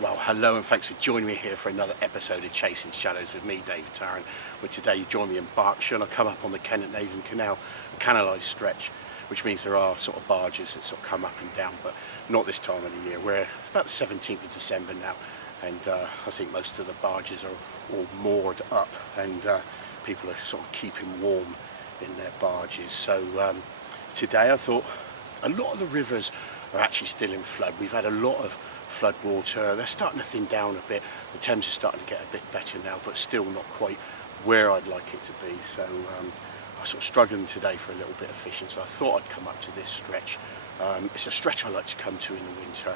Well, hello and thanks for joining me here for another episode of Chasing Shadows with me, Dave Tarrant, where today you join me in Berkshire and I come up on the Kennet Thames and Canal, a canalised stretch, which means there are sort of barges that sort of come up and down, but not this time of the year. We're about the 17th of December now, and I think most of the barges are all moored up, and people are sort of keeping warm in their barges. So today I thought a lot of the rivers are actually still in flood. We've had a lot of flood water. They're starting to thin down a bit. The Thames is starting to get a bit better now, but still not quite where I'd like it to be. So I'm sort of struggling today for a little bit of fishing, so I thought I'd come up to this stretch. It's a stretch I like to come to in the winter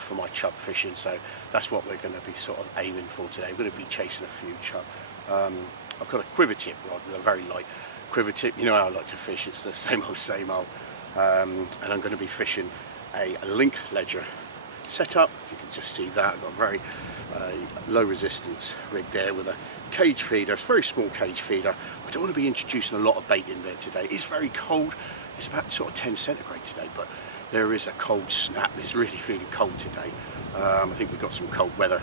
for my chub fishing, so that's what we're going to be sort of aiming for today. We're going to be chasing a few chub. I've got a quiver tip rod with a very light quiver tip. You know how I like to fish, it's the same old, and I'm going to be fishing a link ledger setup. You can just see that I've got a very low resistance rig there with a cage feeder. It's a very small cage feeder. I don't want to be introducing a lot of bait in there today. It's very cold. It's about sort of 10 centigrade today, but there is a cold snap. It's really feeling cold today. I think we've got some cold weather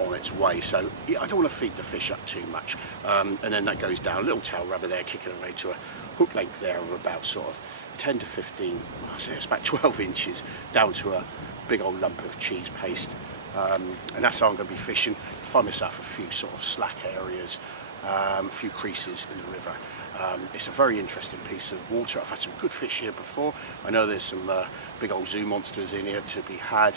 on its way, so yeah, I don't want to feed the fish up too much, and then that goes down, a little tail rubber there kicking away to a hook length there of about sort of 10 to 15, I say it's about 12 inches down to a big old lump of cheese paste, and that's how I'm going to be fishing. Find myself a few sort of slack areas, a few creases in the river. It's a very interesting piece of water. I've had some good fish here before. I know there's some big old zoo monsters in here to be had,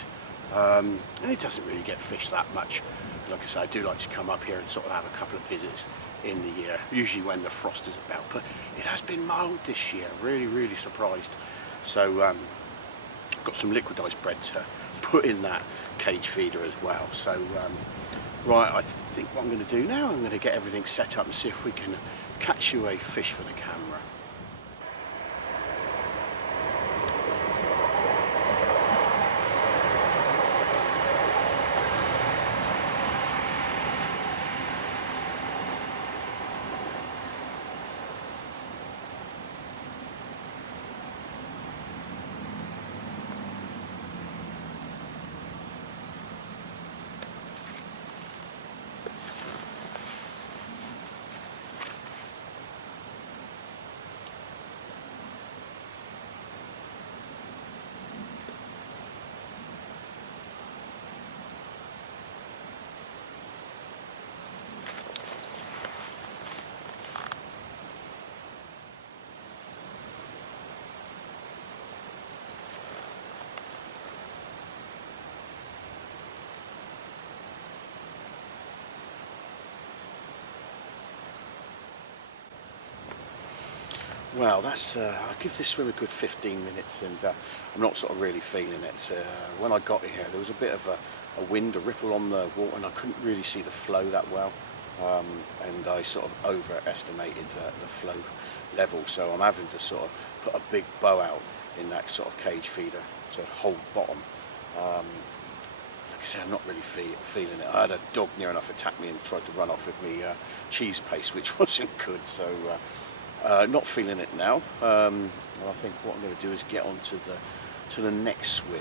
and it doesn't really get fished that much. Like I say, I do like to come up here and sort of have a couple of visits in the year, usually when the frost is about, but it has been mild this year. Really surprised. So I've got some liquidised bread to put in that cage feeder as well. So right, I think what I'm going to do now, I'm going to get everything set up and see if we can catch you a fish for the camera. Well, that's I'll give this swim a good 15 minutes, and I'm not sort of really feeling it. When I got here, there was a bit of a wind, a ripple on the water, and I couldn't really see the flow that well, and I sort of overestimated the flow level, so I'm having to sort of put a big bow out in that sort of cage feeder to hold bottom. Like I say, I'm not really feeling it. I had a dog near enough attack me and tried to run off with me cheese paste, which wasn't good, so not feeling it now. And I think what I'm going to do is get on to the next swim.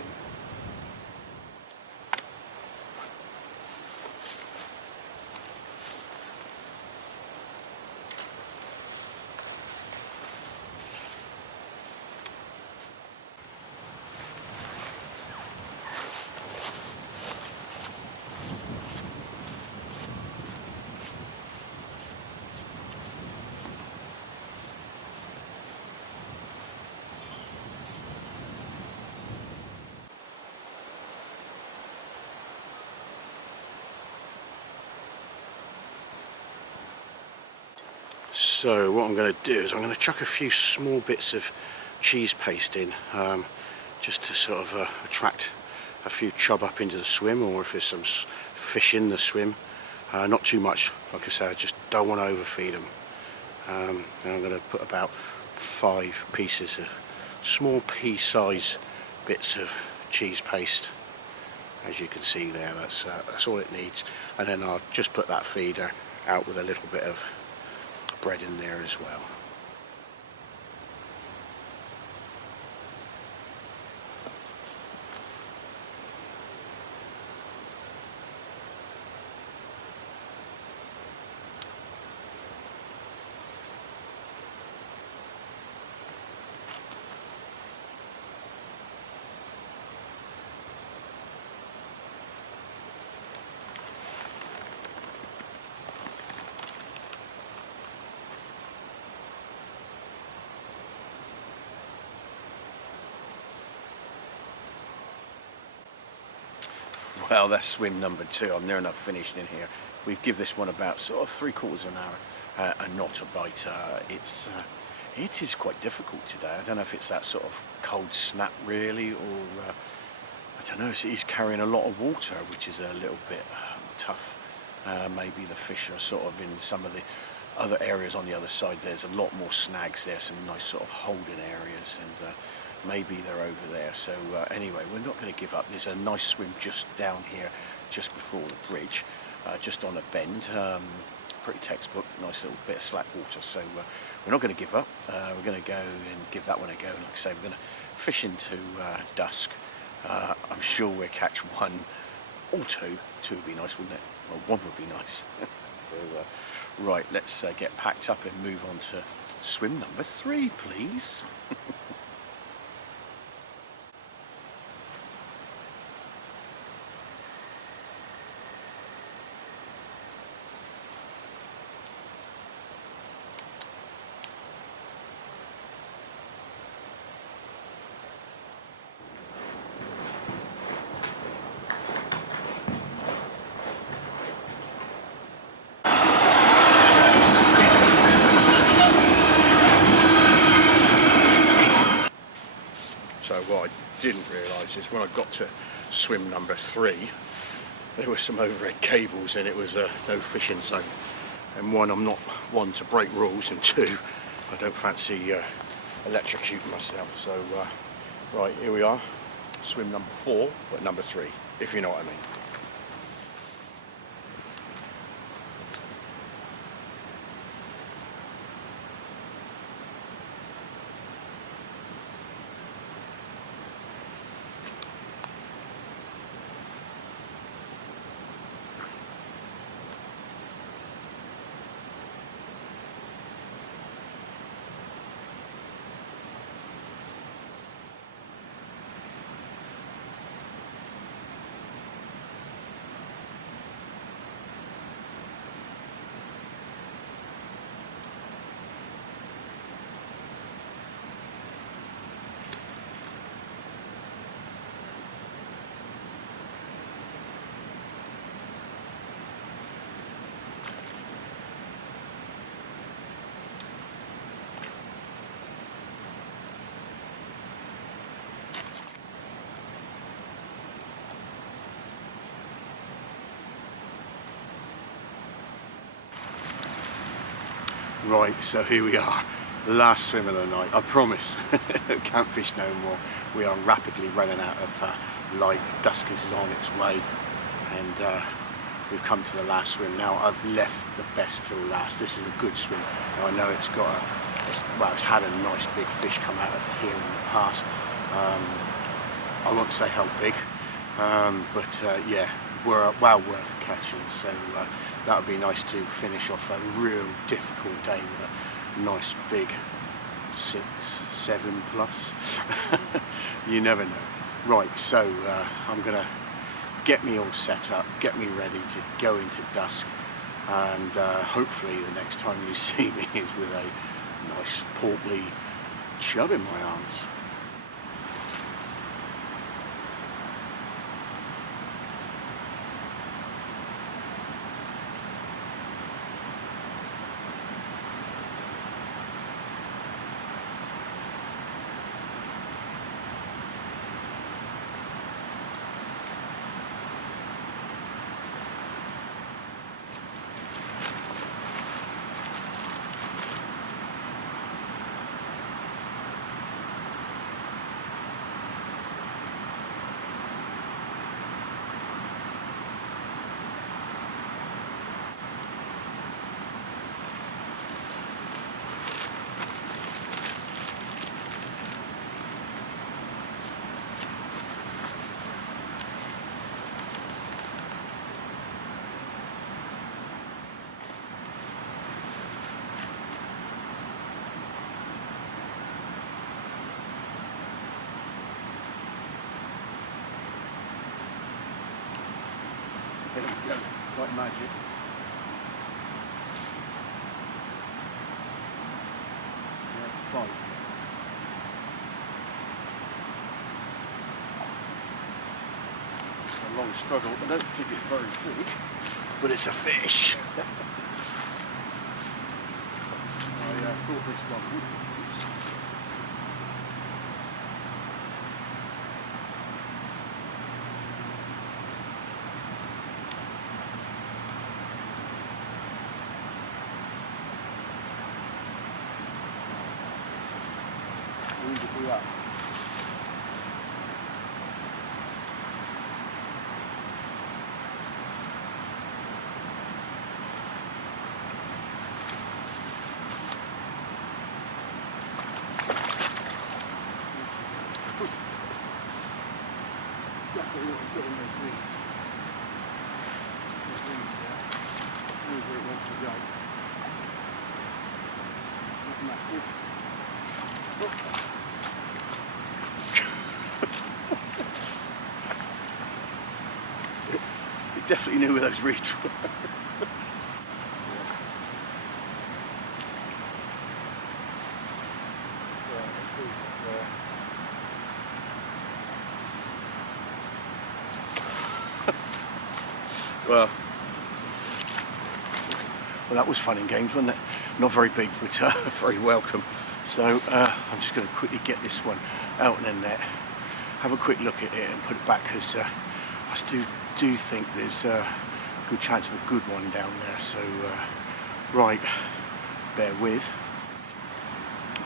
So what I'm going to do is I'm going to chuck a few small bits of cheese paste in, just to sort of attract a few chub up into the swim, or if there's some fish in the swim. Not too much, like I say, I just don't want to overfeed them. And I'm going to put about 5 pieces of small pea-size bits of cheese paste. As you can see there, that's all it needs. And then I'll just put that feeder out with a little bit of bread in there as well. Well, that's swim number 2. I'm near enough finished in here. We give this one about sort of 3/4 of an hour, and not a bite. It is quite difficult today. I don't know if it's that sort of cold snap really, or I don't know. It is carrying a lot of water, which is a little bit tough. Maybe the fish are sort of in some of the other areas on the other side. There's a lot more snags there, some nice sort of holding areas, and maybe they're over there. So anyway, we're not going to give up. There's a nice swim just down here, just before the bridge, just on a bend. Pretty textbook, nice little bit of slack water. So we're not going to give up. We're going to go and give that one a go. Like I say, we're going to fish into dusk. I'm sure we'll catch one or two. Two would be nice, wouldn't it? Well, one would be nice. So, right, let's get packed up and move on to swim number 3, please. So what I didn't realise is when I got to swim number 3, there were some overhead cables and it was no fishing zone. And one, I'm not one to break rules, and 2, I don't fancy electrocuting myself. So right, here we are, swim number 4, but number 3, if you know what I mean. Right, so here we are, last swim of the night. I promise, can't fish no more. We are rapidly running out of light. Dusk is on its way, and we've come to the last swim. Now I've left the best till last. This is a good swim. Now I know it's got it's had a nice big fish come out of here in the past. I won't say how big, but yeah, well worth catching. So that would be nice to finish off a real difficult day with a nice big 6, 7 plus. You never know. Right, so I'm gonna get me all set up, get me ready to go into dusk, and hopefully the next time you see me is with a nice portly chub in my arms. There you go, like magic. Yeah, right. a long struggle. I don't think it's very big, but it's a fish. I thought this one would be. Up. Definitely what we've got in those reeds. Those reeds there. Really where it wants to go. Not massive. Oh. He definitely knew where those reeds were. Well, that was fun and games, wasn't it? Not very big, but very welcome. So I'm just going to quickly get this one out in the net, have a quick look at it and put it back, because I still do think there's a good chance of a good one down there. So right, bear with.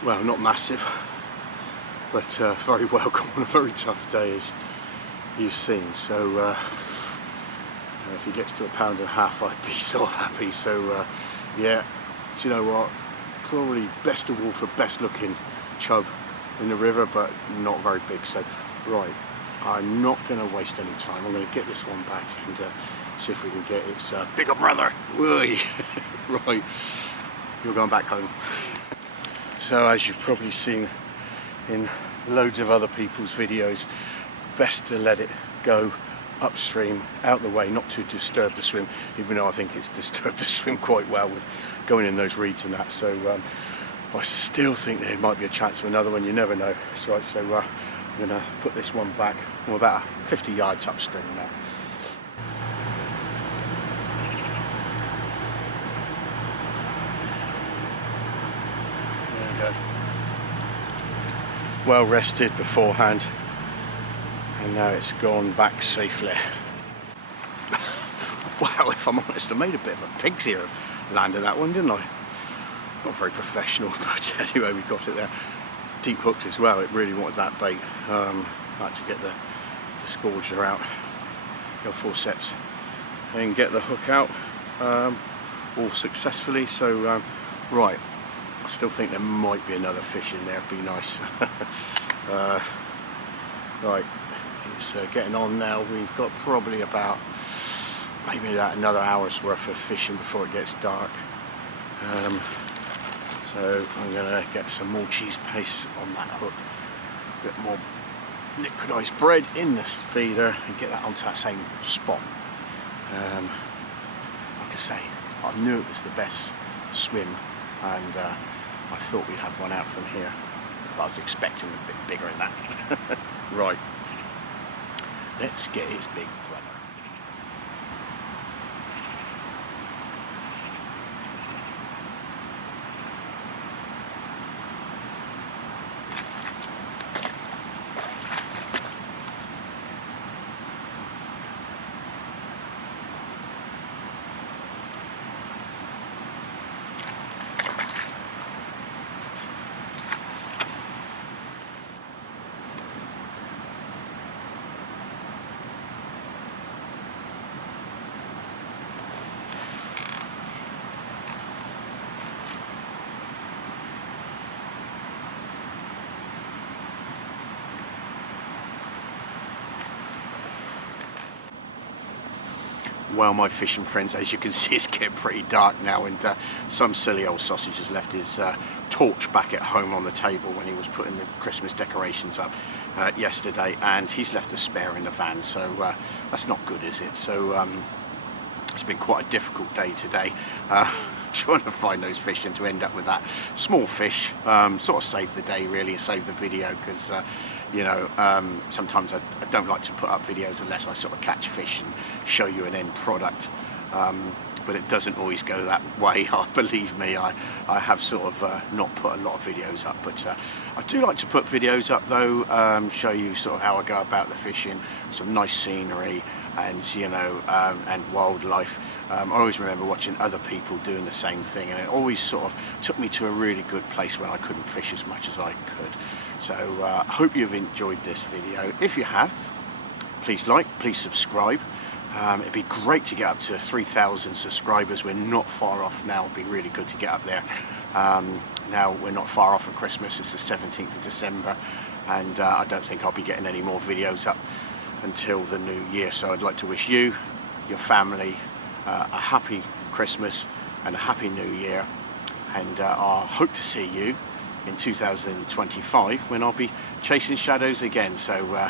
Well, not massive, but very welcome on a very tough day, as you've seen. So if he gets to £1.5 pounds, I'd be so happy. So yeah, do you know what? Probably best of all for best looking chub in the river, but not very big. So right, I'm not going to waste any time. I'm going to get this one back and see if we can get its bigger brother. Right, you're going back home. So as you've probably seen in loads of other people's videos, best to let it go upstream, out the way, not to disturb the swim, even though I think it's disturbed the swim quite well with going in those reeds and that. So I still think there might be a chance of another one. You never know. So I'm going to put this one back. I'm about 50 yards upstream now. There we go. Well rested beforehand, and now it's gone back safely. Wow, if I'm honest, I made a bit of a pig's ear landing that one, didn't I? Not very professional, but anyway, we got it there. Deep hooked as well. It really wanted that bait. I had to get the scourger out, go forceps, and get the hook out all successfully. So right, I still think there might be another fish in there. It'd be nice. Right, it's getting on now. We've got probably about maybe another hour's worth of fishing before it gets dark. So I'm going to get some more cheese paste on that hook, a bit more liquidised bread in this feeder, and get that onto that same spot. Like I say, I knew it was the best swim, and I thought we'd have one out from here, but I was expecting a bit bigger than that. Right, let's get its big brother. Well, my fishing friends, as you can see, it's getting pretty dark now, and some silly old sausage has left his torch back at home on the table when he was putting the Christmas decorations up yesterday, and he's left the spare in the van, so that's not good, is it? So it's been quite a difficult day today, trying to find those fish, and to end up with that small fish sort of saved the day, really, saved the video, because You know, sometimes I don't like to put up videos unless I sort of catch fish and show you an end product. But it doesn't always go that way. Believe me, I have sort of not put a lot of videos up, but I do like to put videos up though, show you sort of how I go about the fishing, some nice scenery, and you know, and wildlife. I always remember watching other people doing the same thing, and it always sort of took me to a really good place when I couldn't fish as much as I could. So I hope you've enjoyed this video. If you have, please like, please subscribe. It'd be great to get up to 3,000 subscribers. We're not far off now. It'd be really good to get up there. Now we're not far off of Christmas. It's the 17th of December, and I don't think I'll be getting any more videos up until the new year. So I'd like to wish you, your family, a happy Christmas and a happy new year, and I hope to see you in 2025 when I'll be chasing shadows again. So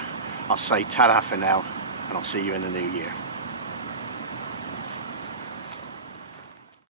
I'll say ta-da for now, and I'll see you in the new year.